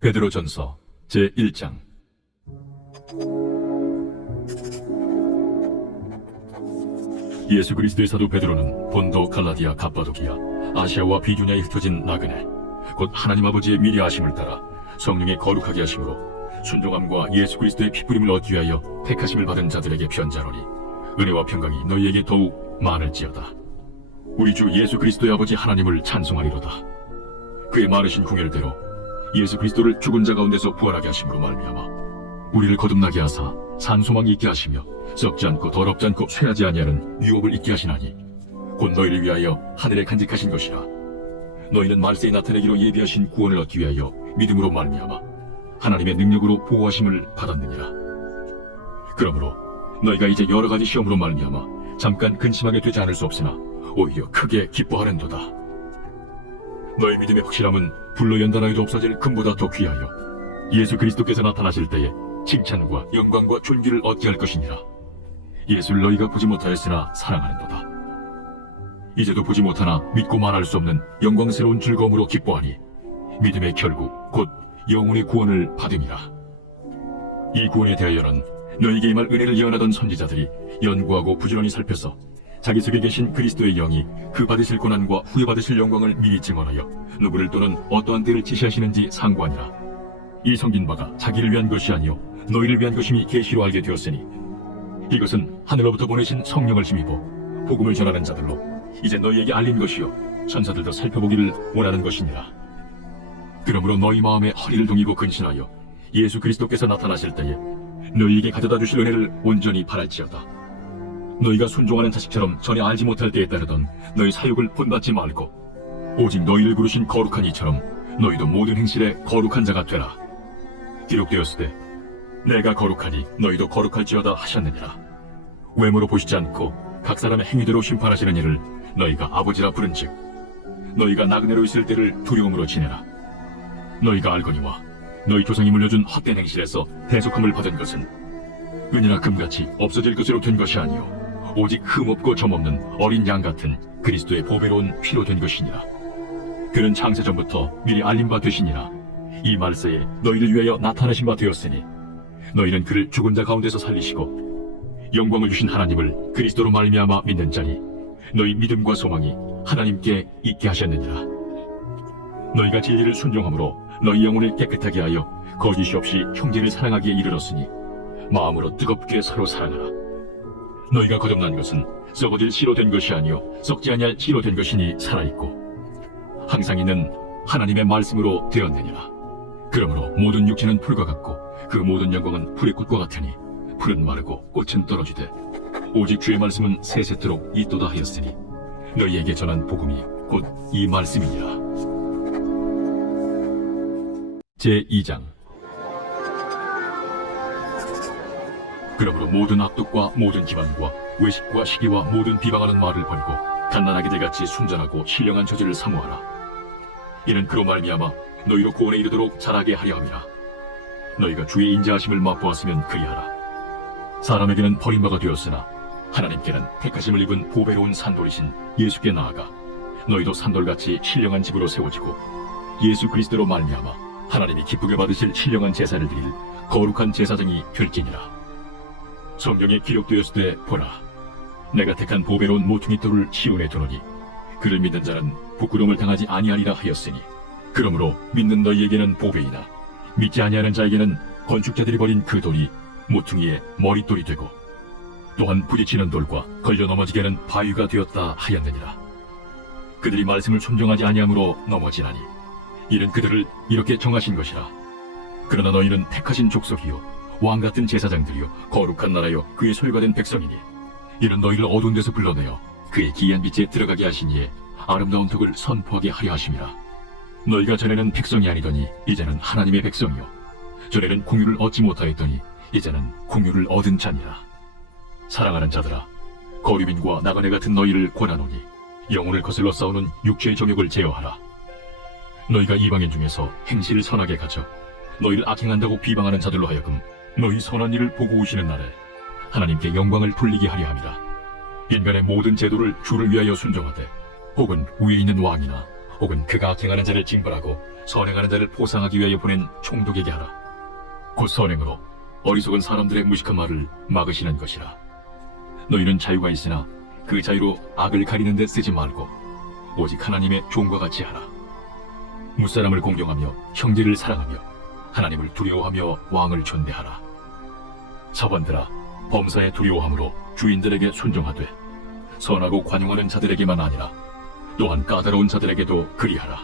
베드로전서 제1장. 예수 그리스도의 사도 베드로는 본도, 갈라디아, 갑바도기아, 아시아와 비두냐에 흩어진 나그네, 곧 하나님 아버지의 미리 아심을 따라 성령의 거룩하게 하심으로 순종함과 예수 그리스도의 피부림을 얻기 위하여 택하심을 받은 자들에게 편지하노니, 은혜와 평강이 너희에게 더욱 많을지어다. 우리 주 예수 그리스도의 아버지 하나님을 찬송하리로다. 그의 많으신 궁엘대로 예수 그리스도를 죽은 자 가운데서 부활하게 하심으로 말미암아 우리를 거듭나게 하사 산소망이 있게 하시며 썩지 않고 더럽지 않고 쇠하지 아니하는 유업을 있게 하시나니, 곧 너희를 위하여 하늘에 간직하신 것이라. 너희는 말세에 나타내기로 예비하신 구원을 얻기 위하여 믿음으로 말미암아 하나님의 능력으로 보호하심을 받았느니라. 그러므로 너희가 이제 여러 가지 시험으로 말미암아 잠깐 근심하게 되지 않을 수 없으나 오히려 크게 기뻐하는도다. 너희 믿음의 확실함은 불로 연단하여도 없어질 금보다 더 귀하여 예수 그리스도께서 나타나실 때에 칭찬과 영광과 존귀를 얻게 할 것이니라. 예수를 너희가 보지 못하였으나 사랑하는도다. 이제도 보지 못하나 믿고 말할 수 없는 영광스러운 즐거움으로 기뻐하니 믿음의 결국 곧 영혼의 구원을 받음이라. 이 구원에 대하여는 너희에게 임할 은혜를 예언하던 선지자들이 연구하고 부지런히 살펴서 자기 속에 계신 그리스도의 영이 그 받으실 고난과 후에 받으실 영광을 미리 증언하여 누구를 또는 어떠한 때를 지시하시는지 상고하니라. 이 성긴 바가 자기를 위한 것이 아니요 너희를 위한 것임이 계시로 알게 되었으니, 이것은 하늘로부터 보내신 성령을 힘입어 복음을 전하는 자들로 이제 너희에게 알린 것이요 천사들도 살펴보기를 원하는 것이니라. 그러므로 너희 마음에 허리를 동이고 근신하여 예수 그리스도께서 나타나실 때에 너희에게 가져다 주실 은혜를 온전히 바랄지어다. 너희가 순종하는 자식처럼 전에 알지 못할 때에 따르던 너희 사욕을 본받지 말고 오직 너희를 부르신 거룩한 이처럼 너희도 모든 행실에 거룩한 자가 되라. 기록되었으되 내가 거룩하니 너희도 거룩할지어다 하셨느니라. 외모로 보시지 않고 각 사람의 행위대로 심판하시는 이를 너희가 아버지라 부른즉 너희가 나그네로 있을 때를 두려움으로 지내라. 너희가 알거니와 너희 조상이 물려준 헛된 행실에서 대속함을 받은 것은 은이나 금같이 없어질 것으로 된 것이 아니요 오직 흠없고 점없는 어린 양 같은 그리스도의 보배로운 피로 된 것이니라. 그는 창세 전부터 미리 알린 바 되시니라. 이 말세에 너희를 위하여 나타나신 바 되었으니 너희는 그를 죽은 자 가운데서 살리시고 영광을 주신 하나님을 그리스도로 말미암아 믿는 자니 너희 믿음과 소망이 하나님께 있게 하셨느니라. 너희가 진리를 순종함으로 너희 영혼을 깨끗하게 하여 거짓이 없이 형제를 사랑하기에 이르렀으니 마음으로 뜨겁게 서로 사랑하라. 너희가 거듭난 것은 썩어질 씨로 된 것이 아니요 썩지 아니할 씨로 된 것이니 살아있고 항상 있는 하나님의 말씀으로 되었느니라. 그러므로 모든 육체는 풀과 같고 그 모든 영광은 풀의 꽃과 같으니 풀은 마르고 꽃은 떨어지되 오직 주의 말씀은 세세토록 있도다 하였으니 너희에게 전한 복음이 곧 이 말씀이니라. 제2장. 그러므로 모든 악독과 모든 기만과 외식과 시기와 모든 비방하는 말을 버리고 갓난아기들 같이 순전하고 신령한 저지를 사모하라. 이는 그로 말미암아 너희로 구원에 이르도록 자라게 하려 함이라. 너희가 주의 인자하심을 맛보았으면 그리하라. 사람에게는 버림바가 되었으나 하나님께는 택하심을 입은 보배로운 산돌이신 예수께 나아가 너희도 산돌같이 신령한 집으로 세워지고 예수 그리스도로 말미암아 하나님이 기쁘게 받으실 신령한 제사를 드릴 거룩한 제사장이 될지니라. 성경에 기록되었을 때 보라, 내가 택한 보배로운 모퉁이 돌을 시온에 두노니 그를 믿는 자는 부끄러움을 당하지 아니하리라 하였으니, 그러므로 믿는 너희에게는 보배이나 믿지 아니하는 자에게는 건축자들이 버린 그 돌이 모퉁이의 머릿돌이 되고 또한 부딪히는 돌과 걸려 넘어지게 하는 바위가 되었다 하였느니라. 그들이 말씀을 순종하지 아니함으로 넘어지나니 이는 그들을 이렇게 정하신 것이라. 그러나 너희는 택하신 족속이요 왕같은 제사장들이요 거룩한 나라요 그의 소유가 된 백성이니 이는 너희를 어두운 데서 불러내어 그의 기이한 빛에 들어가게 하시니에 아름다운 덕을 선포하게 하려 하심이라. 너희가 전에는 백성이 아니더니 이제는 하나님의 백성이요 전에는 공유를 얻지 못하였더니 이제는 공유를 얻은 자니라. 사랑하는 자들아, 거류민과 나그네 같은 너희를 권하노니 영혼을 거슬러 싸우는 육체의 정욕을 제어하라. 너희가 이방인 중에서 행실을 선하게 가져 너희를 악행한다고 비방하는 자들로 하여금 너희 선한 일을 보고 오시는 날에 하나님께 영광을 돌리게 하려 함이라. 인간의 모든 제도를 주를 위하여 순종하되 혹은 위에 있는 왕이나 혹은 그가 악행하는 자를 징벌하고 선행하는 자를 포상하기 위하여 보낸 총독에게 하라. 곧 선행으로 어리석은 사람들의 무식한 말을 막으시는 것이라. 너희는 자유가 있으나 그 자유로 악을 가리는 데 쓰지 말고 오직 하나님의 종과 같이 하라. 무사람을 공경하며 형제를 사랑하며 하나님을 두려워하며 왕을 존대하라. 사관들아, 범사에 두려워함으로 주인들에게 순종하되 선하고 관용하는 자들에게만 아니라 또한 까다로운 자들에게도 그리하라.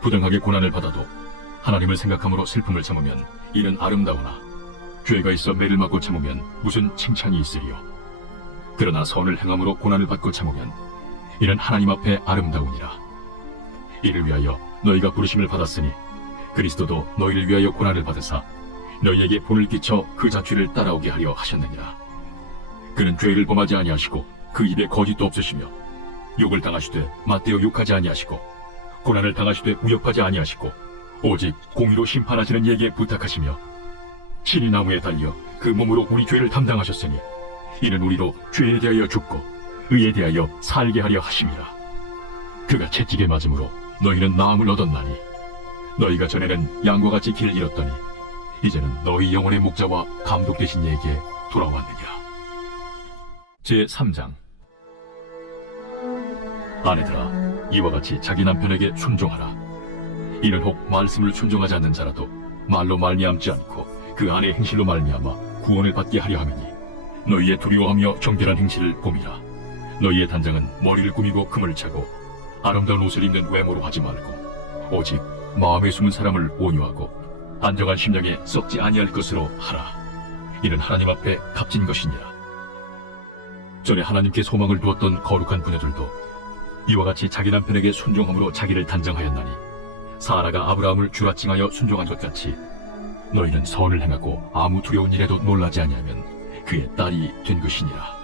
부당하게 고난을 받아도 하나님을 생각함으로 슬픔을 참으면 이는 아름다우나 죄가 있어 매를 맞고 참으면 무슨 칭찬이 있으리요. 그러나 선을 행함으로 고난을 받고 참으면 이는 하나님 앞에 아름다우니라. 이를 위하여 너희가 부르심을 받았으니 그리스도도 너희를 위하여 고난을 받으사 너희에게 본을 끼쳐 그 자취를 따라오게 하려 하셨느니라. 그는 죄를 범하지 아니하시고 그 입에 거짓도 없으시며 욕을 당하시되 맞대어 욕하지 아니하시고 고난을 당하시되 위협하지 아니하시고 오직 공의로 심판하시는 이에게 부탁하시며 신이 나무에 달려 그 몸으로 우리 죄를 담당하셨으니 이는 우리로 죄에 대하여 죽고 의에 대하여 살게 하려 하심이라. 그가 채찍에 맞음으로 너희는 나음을 얻었나니 너희가 전에는 양과 같이 길을 잃었더니 이제는 너희 영혼의 목자와 감독 되신 이에게 돌아왔느니라. 제3장. 아내들아, 이와 같이 자기 남편에게 순종하라. 이는 혹 말씀을 순종하지 않는 자라도 말로 말미암지 않고 그 아내의 행실로 말미암아 구원을 받게 하려 함이니 너희의 두려워하며 정결한 행실을 봄이라. 너희의 단장은 머리를 꾸미고 금을 차고 아름다운 옷을 입는 외모로 하지 말고 오직 마음에 숨은 사람을 온유하고 안정한 심령에 썩지 아니할 것으로 하라. 이는 하나님 앞에 값진 것이니라. 전에 하나님께 소망을 두었던 거룩한 부녀들도 이와 같이 자기 남편에게 순종함으로 자기를 단장하였나니 사라가 아브라함을 주라 칭하여 순종한 것 같이 너희는 선을 행하고 아무 두려운 일에도 놀라지 아니하면 그의 딸이 된 것이니라.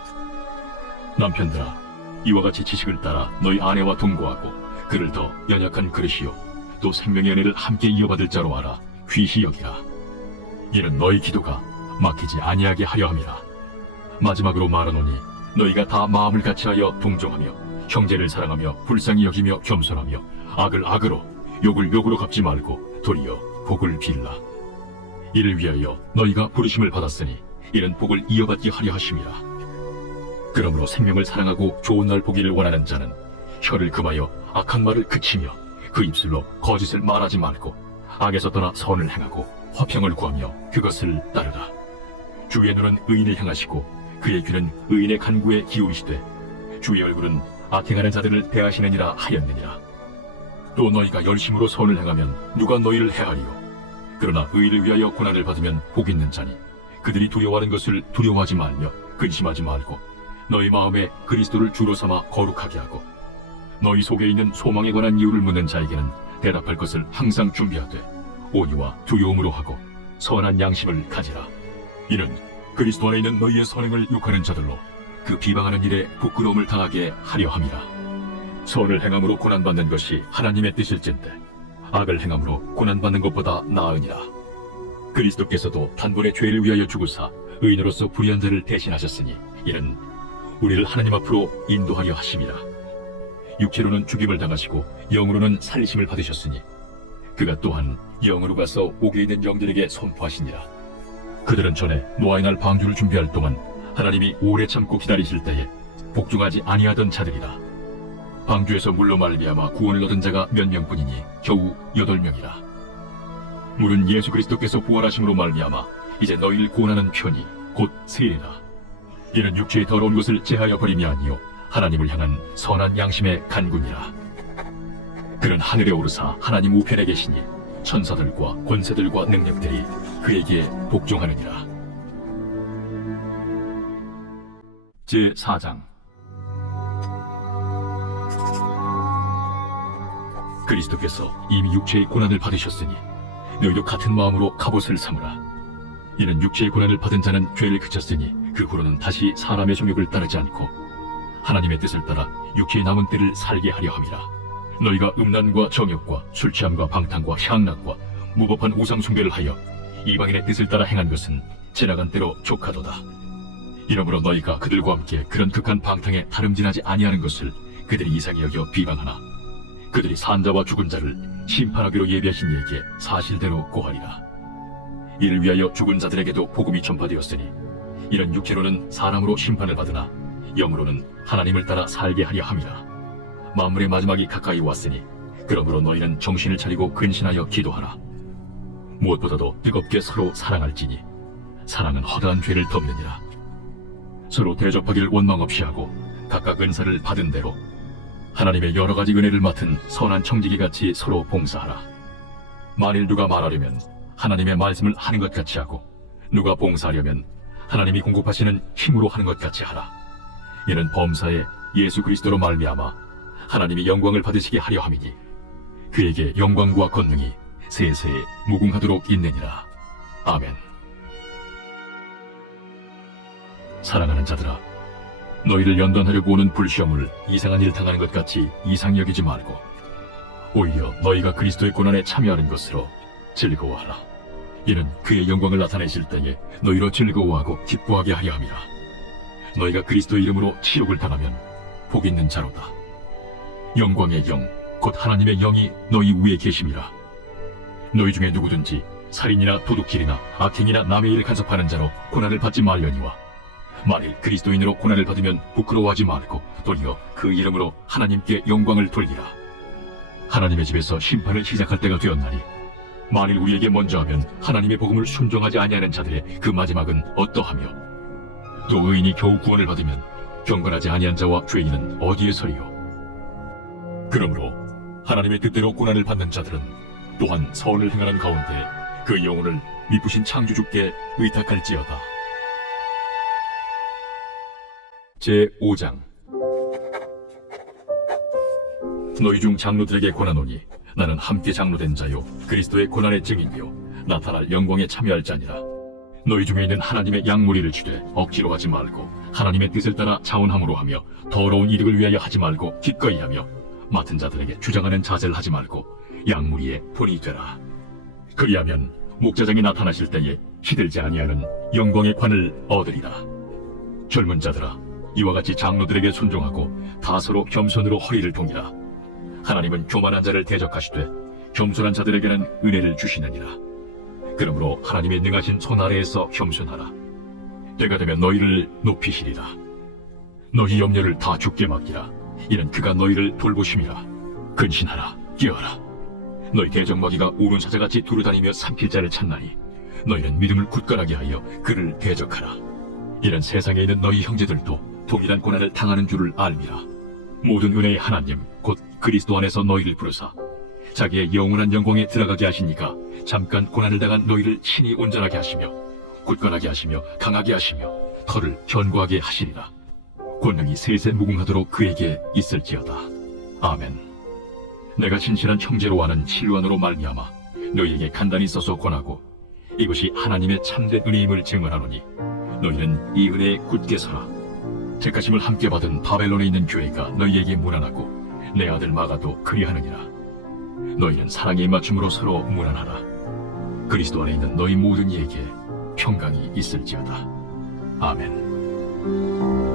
남편들아, 이와 같이 지식을 따라 너희 아내와 동거하고 그를 더 연약한 그릇이요 또 생명의 은혜를 함께 이어받을 자로 알아 귀시 여기라. 이는 너희 기도가 막히지 아니하게 하려 함이라. 마지막으로 말하노니 너희가 다 마음을 같이하여 동정하며 형제를 사랑하며 불쌍히 여기며 겸손하며 악을 악으로 욕을 욕으로 갚지 말고 도리어 복을 빌라. 이를 위하여 너희가 부르심을 받았으니 이는 복을 이어받게 하려 하심이라. 그러므로 생명을 사랑하고 좋은 날 보기를 원하는 자는 혀를 금하여 악한 말을 그치며 그 입술로 거짓을 말하지 말고 악에서 떠나 선을 행하고 화평을 구하며 그것을 따르라. 주의 눈은 의인을 향하시고 그의 귀는 의인의 간구에 기울이시되 주의 얼굴은 악행하는 자들을 대하시느니라 하였느니라. 또 너희가 열심으로 선을 행하면 누가 너희를 해하리요. 그러나 의를 위하여 고난을 받으면 복 있는 자니 그들이 두려워하는 것을 두려워하지 말며 근심하지 말고 너희 마음에 그리스도를 주로 삼아 거룩하게 하고 너희 속에 있는 소망에 관한 이유를 묻는 자에게는 대답할 것을 항상 준비하되 온유와 두려움으로 하고 선한 양심을 가지라. 이는 그리스도 안에 있는 너희의 선행을 욕하는 자들로 그 비방하는 일에 부끄러움을 당하게 하려 함이라. 선을 행함으로 고난받는 것이 하나님의 뜻일진데 악을 행함으로 고난받는 것보다 나으니라. 그리스도께서도 단번에 죄를 위하여 죽으사 의인으로서 불의한 자를 대신하셨으니 이는 우리를 하나님 앞으로 인도하려 하심이라. 육체로는 죽임을 당하시고 영으로는 살리심을 받으셨으니 그가 또한 영으로 가서 옥에 있는 영들에게 선포하시니라. 그들은 전에 노아의 날 방주를 준비할 동안 하나님이 오래 참고 기다리실 때에 복종하지 아니하던 자들이라. 방주에서 물로 말미암아 구원을 얻은 자가 몇 명뿐이니 겨우 8명이라. 물은 예수 그리스도께서 부활하심으로 말미암아 이제 너희를 구원하는 편이 곧 세례라. 이는 육체의 더러운 것을 제하여 버림이 아니요 하나님을 향한 선한 양심의 간구니라. 그는 하늘에 오르사 하나님 우편에 계시니 천사들과 권세들과 능력들이 그에게 복종하느니라. 제4장. 그리스도께서 이미 육체의 고난을 받으셨으니 너희도 같은 마음으로 갑옷을 삼으라. 이는 육체의 고난을 받은 자는 죄를 그쳤으니 그 후로는 다시 사람의 정욕을 따르지 않고 하나님의 뜻을 따라 육체의 남은 때를 살게 하려 함이라. 너희가 음란과 정욕과 술취함과 방탕과 향락과 무법한 우상 숭배를 하여 이방인의 뜻을 따라 행한 것은 지나간 때로 족하도다. 이러므로 너희가 그들과 함께 그런 극한 방탕에 다름질하지 아니하는 것을 그들이 이상히 여겨 비방하나 그들이 산자와 죽은 자를 심판하기로 예비하신 이에게 사실대로 고하리라. 이를 위하여 죽은 자들에게도 복음이 전파되었으니 이런 육체로는 사람으로 심판을 받으나 영으로는 하나님을 따라 살게 하려 함이라. 만물의 마지막이 가까이 왔으니 그러므로 너희는 정신을 차리고 근신하여 기도하라. 무엇보다도 뜨겁게 서로 사랑할지니 사랑은 허다한 죄를 덮느니라. 서로 대접하기를 원망 없이 하고 각각 은사를 받은 대로 하나님의 여러 가지 은혜를 맡은 선한 청지기같이 서로 봉사하라. 만일 누가 말하려면 하나님의 말씀을 하는 것 같이 하고 누가 봉사하려면 하나님이 공급하시는 힘으로 하는 것 같이 하라. 이는 범사에 예수 그리스도로 말미암아 하나님이 영광을 받으시게 하려 함이니 그에게 영광과 권능이 세세에 무궁하도록 있느니라. 아멘. 사랑하는 자들아, 너희를 연단하려고 오는 불시험을 이상한 일 당하는 것 같이 이상히 여기지 말고 오히려 너희가 그리스도의 고난에 참여하는 것으로 즐거워하라. 이는 그의 영광을 나타내실 때에 너희로 즐거워하고 기뻐하게 하려 함이라. 너희가 그리스도의 이름으로 치욕을 당하면 복 있는 자로다. 영광의 영, 곧 하나님의 영이 너희 위에 계심이라. 너희 중에 누구든지 살인이나 도둑질이나 악행이나 남의 일을 간섭하는 자로 고난을 받지 말려니와 만일 그리스도인으로 고난을 받으면 부끄러워하지 말고 도리어 그 이름으로 하나님께 영광을 돌리라. 하나님의 집에서 심판을 시작할 때가 되었나니 만일 우리에게 먼저 하면 하나님의 복음을 순종하지 아니하는 자들의 그 마지막은 어떠하며 또 의인이 겨우 구원을 받으면 경건하지 아니한 자와 죄인은 어디에 서리요. 그러므로 하나님의 뜻대로 고난을 받는 자들은 또한 선을 행하는 가운데 그 영혼을 미쁘신 창조주께 의탁할지어다. 제5장. 너희 중 장로들에게 권하노니 나는 함께 장로된 자요 그리스도의 고난의 증인이요 나타날 영광에 참여할 자니라. 너희 중에 있는 하나님의 양무리를 주되 억지로 하지 말고 하나님의 뜻을 따라 자원함으로 하며 더러운 이득을 위하여 하지 말고 기꺼이 하며 맡은 자들에게 주장하는 자세를 하지 말고 양무리의 본이 되라. 그리하면 목자장이 나타나실 때에 시들지 아니하는 영광의 관을 얻으리라. 젊은 자들아, 이와 같이 장로들에게 순종하고 다 서로 겸손으로 허리를 동이라. 하나님은 교만한 자를 대적하시되 겸손한 자들에게는 은혜를 주시느니라. 그러므로 하나님의 능하신 손 아래에서 겸손하라. 때가 되면 너희를 높이시리라. 너희 염려를 다 주께 맡기라. 이는 그가 너희를 돌보심이라. 근신하라, 깨어라. 너희 대적마귀가 우는 사자같이 두루다니며 삼킬 자를 찾나니 너희는 믿음을 굳건하게 하여 그를 대적하라. 이런 세상에 있는 너희 형제들도 동일한 고난을 당하는 줄을 알미라. 모든 은혜의 하나님 곧 그리스도 안에서 너희를 부르사 자기의 영원한 영광에 들어가게 하시니까 잠깐 고난을 당한 너희를 친히 온전하게 하시며 굳건하게 하시며 강하게 하시며 털을 견고하게 하시리라. 권능이 세세 무궁하도록 그에게 있을지어다. 아멘. 내가 진실한 형제로 아는 실로안으로 말미암아 너희에게 간단히 써서 권하고 이것이 하나님의 참된 은혜임을 증언하노니 너희는 이 은혜에 굳게 서라. 택하심을 함께 받은 바벨론에 있는 교회가 너희에게 문안하고 내 아들 마가도 그리하느니라. 너희는 사랑의 맞춤으로 서로 문안하라. 그리스도 안에 있는 너희 모든 이에게 평강이 있을지어다. 아멘.